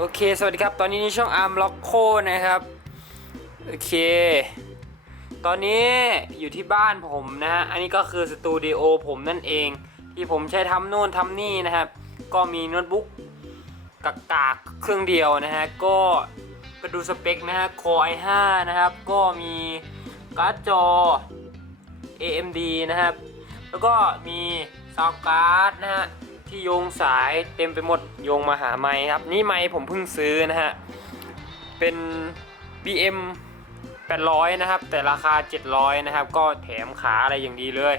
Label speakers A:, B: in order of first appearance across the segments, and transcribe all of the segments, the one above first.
A: โอเค สวัสดีครับ ตอนนี้ในช่องอาร์มล็อกโคนะครับ โอเค ตอนนี้อยู่ที่บ้านผมนะฮะ อันนี้ก็คือสตูดิโอผมนั่นเอง ที่ผมใช้ทำโน่นทำนี่นะครับ ก็มีโน้ตบุ๊กกากากเครื่องเดียวนะฮะ ก็ไปดูสเปคนะฮะ Core i5 นะครับ ก็มีการ์ดจอ AMD นะครับ แล้วก็มีซาวการ์ดนะฮะ ที่โยงสายเต็มไปหมดโยงมาหาไม้ครับ นี่ไม้ผมเพิ่งซื้อนะฮะ เป็น BM 800 นะครับ แต่ราคา 700 นะครับ ก็แถมขาอะไรอย่างดีเลย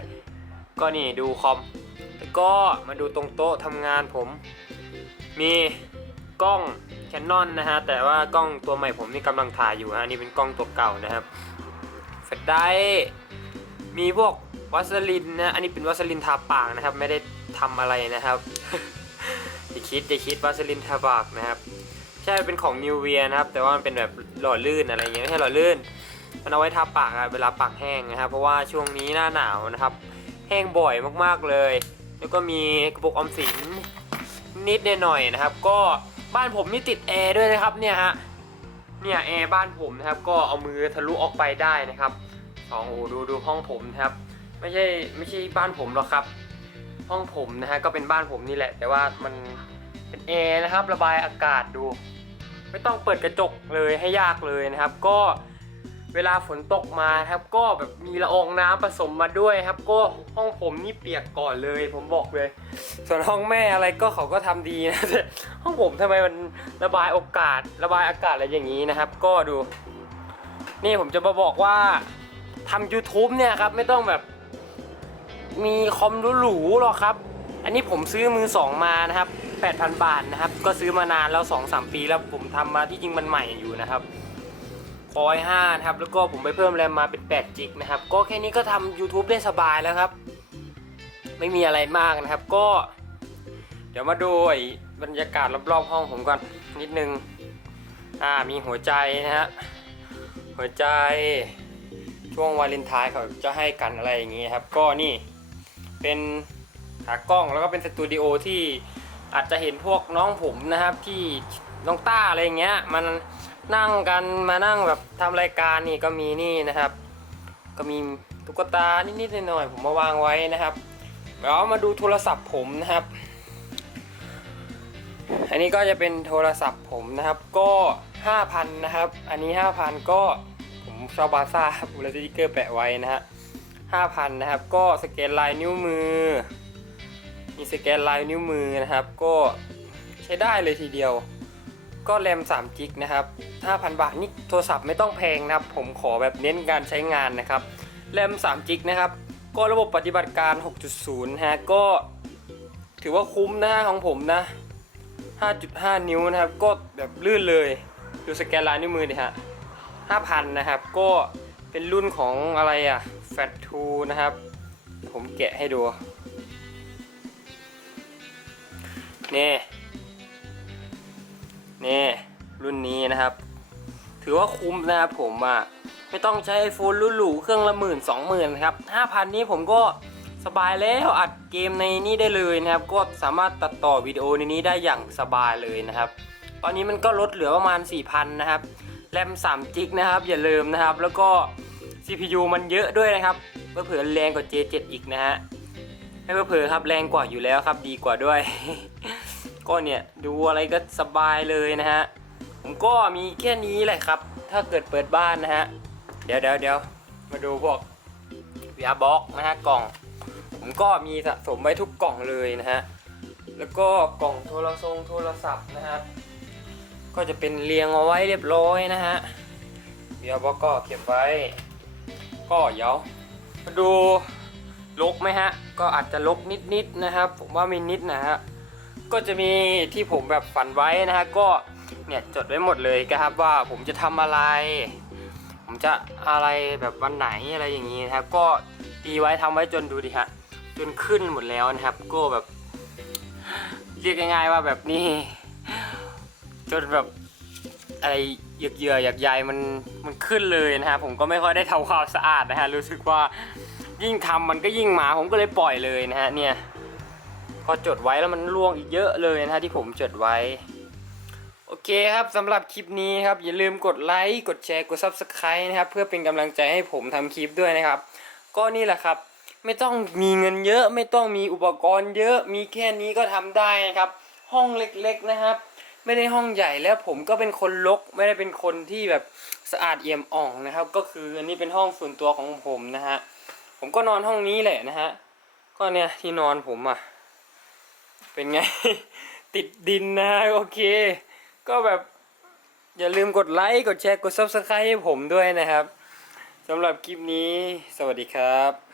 A: ก็นี่ดูคอมแล้วก็มาดูตรงโต๊ะทำงานผม มีกล้อง Canon นนะฮะ แต่ว่ากล้องตัวใหม่ผมนี่กำลังถ่ายอยู่ฮะ นี่เป็นกล้องตัวเก่านะครับแฟลชไดร์มีพวกวัสลินนะ อันนี้เป็นวัสลินทาปากนะครับ ไม่ได้ ทำอะไรนะครับอย่าคิดอย่าคิดวัสลินทาปากนะครับ ใช่เป็นของนิวเวียนะครับ แต่ว่ามันเป็นแบบหล่อลื่นอะไรเงี้ยไม่ใช่หล่อลื่น มันเอาไว้ทาปากอะเวลาปากแห้งนะครับ เพราะว่าช่วงนี้หน้าหนาวนะครับ แห้งบ่อยมากๆเลย แล้วก็มีกระปุกออมสินนิดหน่อยนะครับ ก็บ้านผมนี่ติดแอร์ด้วยนะครับเนี่ยฮะเนี่ยแอร์บ้านผมนะครับ ก็เอามือทะลุออกไปได้นะครับสองโอ้ดูดูห้องผมนะครับ ไม่ใช่ไม่ใช่บ้านผมหรอกครับ ห้องผมนะฮะก็เป็นบ้านผมนี่แหละ แต่ว่ามันเป็นแอร์นะครับระบายอากาศดู ไม่ต้องเปิดกระจกเลยให้ยากเลยนะครับ ก็เวลาฝนตกมาครับ ก็แบบมีละอองน้ำผสมมาด้วยครับ ก็ห้องผมนี่เปียกก่อนเลย ผมบอกเลย ส่วนห้องแม่อะไรก็เขาก็ทำดีนะแต่ห้องผมทำไมมันระบายโอกาส ระบายอากาศอะไรอย่างนี้นะครับ ก็ดู นี่ผมจะมาบอกว่าทำ YouTube เนี่ยครับ ไม่ต้องแบบ มีคอมหรูๆหรอกครับ อันนี้ผมซื้อมือสองมานะครับ 8,000 บาทนะครับ ก็ซื้อมานานแล้ว 2-3 ปีแล้วผมทำมาที่จริงมันใหม่อยู่นะครับคอย5นะครับ แล้วก็ผมไปเพิ่มแรมมาเป็น8จิกนะครับ ก็แค่นี้ก็ทำ YouTube ได้สบายแล้วครับ ไม่มีอะไรมากนะครับ ก็ เดี๋ยวมาดูไอ้บรรยากาศรอบๆห้องผมก่อนนิดนึง อ่า มีหัวใจนะฮะ หัวใจช่วงวาเลนไทน์เขาจะให้กันอะไรอย่างงี้ครับ ก็นี่ เป็นขากล้องแล้วก็เป็นสตูดิโอที่อาจจะเห็นพวกน้องผมนะครับที่น้องต้าอะไรเงี้ยมันนั่งกันมานั่งแบบทำรายการนี่ก็มีนี่นะครับ ก็มีตุ๊กตานิดๆหน่อยๆผมมาวางไว้นะครับแล้วมาดูโทรศัพท์ผมนะครับ อันนี้ก็จะเป็นโทรศัพท์ผมนะครับ ก็5,000นะครับ อันนี้5,000ก็ผมชอบบาซ่าครับผมเลสติกเกอร์แปะไว้นะฮะ 5,000 นะครับ ก็สแกนลายนิ้วมือ มีสแกนลายนิ้วมือนะครับ ก็ใช้ได้เลยทีเดียว ก็แรม3จิกนะครับ 5,000 บาทนี่โทรศัพท์ไม่ต้องแพงนะครับ ผมขอแบบเน้นการใช้งานนะครับ แรม3จิกนะครับ ก็ระบบปฏิบัติการ 6.0 ฮะ ก็ถือว่าคุ้มนะของผมนะ 5.5 นิ้วนะครับ ก็แบบลื่นเลย ดูสแกนลายนิ้วมือดิฮะ5,000 นะครับ ก็เป็นรุ่นของอะไรอะ Fat 2นะครับ ผมแกะให้ดู นี่นี่รุ่นนี้นะครับ ถือว่าคุ้มนะครับผมอะ ไม่ต้องใช้ไอโฟนรุ่นหรูเครื่องละหมื่นสองหมื่นครับ5,000นี้ผมก็สบายแล้วอัดเกมในนี้ได้เลยนะครับ ก็สามารถตัดต่อวิดีโอในนี้ได้อย่างสบายเลยนะครับ ตอนนี้มันก็ลดเหลือประมาณ 4,000 นะครับ แรม3จิกนะครับ อย่าลืมนะครับ แล้วก็ CPU มันเยอะด้วยนะครับเผื่อแรงกว่า J7 อีกนะฮะไม่เผื่อครับแรงกว่าอยู่แล้วครับดีกว่าด้วย ก็เนี่ยดูอะไรก็สบายเลยนะฮะผมก็มีแค่นี้แหละครับ ถ้าเกิดเปิดบ้านนะฮะเดี๋ยวเดี๋ยวเดี๋ยวมาดูพวก VR box นะฮะกล่อง ผมก็มีสะสมไว้ทุกกล่องเลยนะฮะแล้วก็กล่องโทรทรงโทรศัพท์นะครับก็จะเป็นเรียงเอาไว้เรียบร้อยนะฮะ VR box ก็เก็บไว้ ก็เดี๋ยวมาดูลกไหมฮะ ก็อาจจะลกนิดๆนะครับ ผมว่ามีนิดนะฮะ ก็จะมีที่ผมแบบฝันไว้นะฮะ ก็เนี่ยจดไว้หมดเลยครับว่าผมจะทำอะไร ผมจะอะไรแบบวันไหนอะไรอย่างนี้นะครับ ก็ตีไว้ทำไว้จนดูดิฮะ จนขึ้นหมดแล้วนะครับ ก็แบบ เรียกง่ายๆว่าแบบนี้ จนแบบอะไร เหยือกเหยื่อหยักใยมันมันขึ้นเลยนะฮะผมก็ไม่ค่อยได้ทำความสะอาดนะฮะรู้สึกว่ายิ่งทำมันก็ยิ่งมาผมก็เลยปล่อยเลยนะฮะเนี่ยพอจดไว้แล้วมันล่วงอีกเยอะเลยนะฮะที่ผมจดไว้โโอเคครับสำหรับคลิปนี้ครับอย่าลืมกดไลค์กดแชร์กด Subscribe นะครับเพื่อเป็นกำลังใจให้ผมทำคลิปด้วยนะครับ ก็นี่แหละครับ ไม่ต้องมีเงินเยอะ ไม่ต้องมีอุปกรณ์เยอะมีแค่นี้ก็ทำได้นะครับ ห้องเล็กๆนะครับ ไม่ได้ห้องใหญ่แล้วผมก็เป็นคนลกไม่ได้เป็นคนที่แบบสะอาดเอี่ยมอ่องนะครับ ก็คืออันนี้เป็นห้องส่วนตัวของผมนะฮะผมก็นอนห้องนี้แหละนะฮะก็เนี่ยที่นอนผมอะเป็นไง ติดดินนะโอเค ก็แบบอย่าลืมกดไลค์กดแชร์กด Subscribe ให้ผมด้วยนะครับสำหรับคลิปนี้ สวัสดีครับ